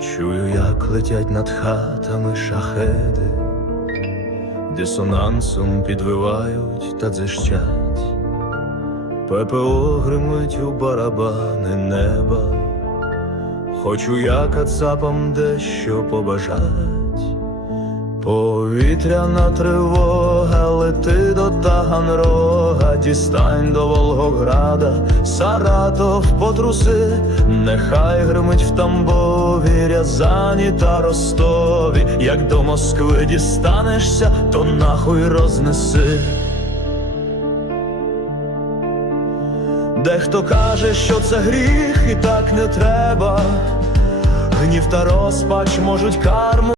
ранок летять над хатами шахеди, дисонансом підвивають та дзищать, ППО гримить у барабани неба, хочу я кацапам дещо побажать. Повітряна тривога, лети до Таганрога, дістань до Волгограда, Саратов потруси, нехай гримить в Тамбові, Рязані та Ростові, як до Москви дістанешся, то нахуй рознеси. Дехто каже, що це гріх, і так не треба. Гнів та розпач можуть карму